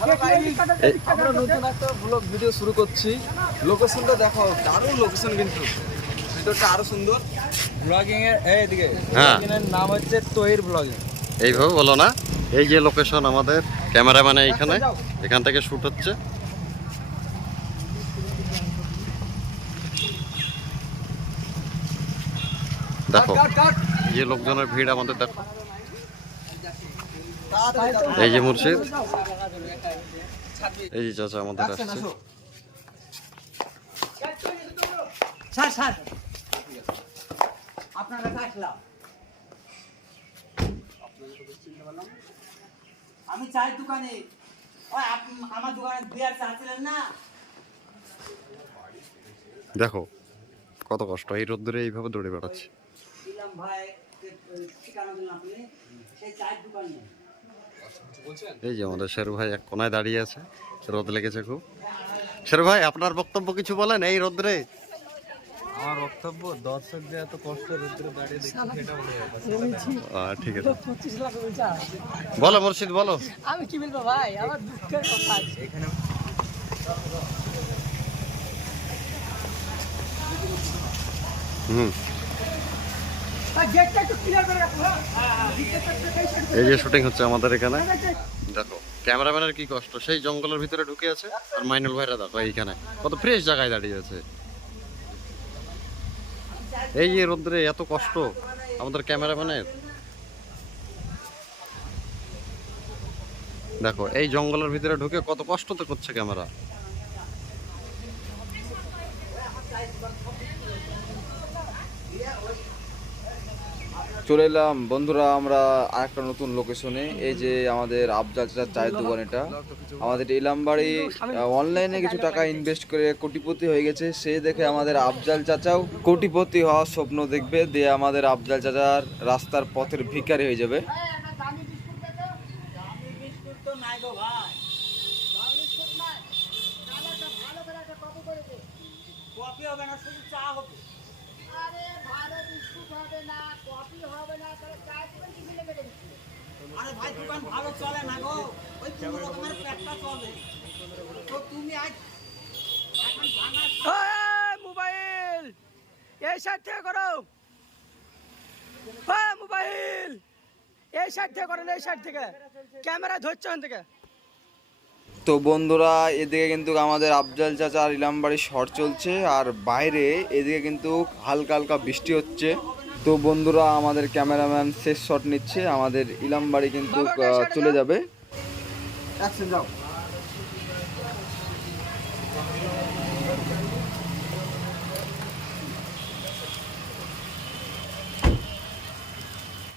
আমরা নতুন একটা ব্লগ ভিডিও শুরু করছি। লোকেশনটা দেখো, দারুণ লোকেশন, কিন্তু ভিডিওটা আরো সুন্দর। ব্লগিং এর এইদিকে এর নাম হচ্ছে তহির ব্লগিং। এইভাবে বলো না। এই যে লোকেশন, আমাদের ক্যামেরাম্যান এইখানে, এখান থেকে শুট হচ্ছে। দেখো এই যে লোকজনের ভিড় আমাদের, দেখো এই যে মুর্শিদ, এই যে চাচা আমাদের আসছে। আমি চায়ের দোকানে, আমার দোকানে বিয়ার চা ছিলেন না। দেখো কত কষ্ট, এই রোদ্দুরে এইভাবে দৌড়ে বেড়াচ্ছে। দিলাম ভাই, ঠিকানা দিলাম আপনি সেই চায়ের দোকানে। এই যে আমাদের শেরু ভাই এক কোনায় দাঁড়িয়ে আছে, রোদ লেগেছে খুব। শেরু ভাই, আপনার বক্তব্য কিছু বলেন এই রোদ্রে। আমার বক্তব্য, দর্শক যে এত কষ্ট রোদ্রে দাঁড়িয়ে দেখছি সেটা বলে ঠিক আছে, বলো মুর্শিদ বলো। আমি কি বলবো ভাই, আমার দুঃখের কথা আছে এখানে। গেটটা একটু ক্লিয়ার করে রাখো। এই যে শুটিং হচ্ছে আমাদের এখানে। দেখো ক্যামেরাম্যানের কি কষ্ট, সেই জঙ্গলের ভিতরে ঢুকে আছে। আর মাইনুল ভাইরা দেখো এইখানে কত ফ্রেশ জায়গায় দাঁড়িয়ে আছে। এই যে রোদ্রে এত কষ্ট আমাদের ক্যামেরাম্যানের। দেখো এই জঙ্গলের ভিতরে ঢুকে কত কষ্ট তো করছে ক্যামেরা। চলে এলাম বন্ধুরা আমরা আরেকটা নতুন লোকেশনে। এই যে আমাদের আফজাল চাচার চায়ের দোকান, এটা আমাদের ইলামবাড়ি। অনলাইনে কিছু টাকা ইনভেস্ট করে কোটিপতি হয়ে গেছে, সে দেখে আমাদের আফজাল চাচাও কোটিপতি হওয়ার স্বপ্ন দেখবে, দিয়ে আমাদের আফজাল চাচার রাস্তার পথের ভিখারি হয়ে যাবে। কফি হবে না, শুধু চা হবে। আরে ভালো বিস্কুট হবে না, কফি হবে না, তাহলে চা দিবেন কি মিলে বেড়ে দিচ্ছি। আরে ভাই দোকান ভালো চলে না গো, ওই কোন রকমের পেটটা চলে। তো তুমি আজ এখন ভাঙা মোবাইল এই সাইড থেকে করো, মোবাইল এই সাইড থেকে করেন, এই সাইড থেকে ক্যামেরা ধরছে ওখান থেকে। তো বন্ধুরা এদিকে কিন্তু আমাদের আফজাল চাচা আর ইলামবাড়ির শট চলছে, আর বাইরে এদিকে কিন্তু হালকা হালকা বৃষ্টি হচ্ছে। তো বন্ধুরা আমাদের ক্যামেরাম্যান শেষ শট নিচ্ছে, আমাদের ইলামবাড়ি কিন্তু চলে যাবে।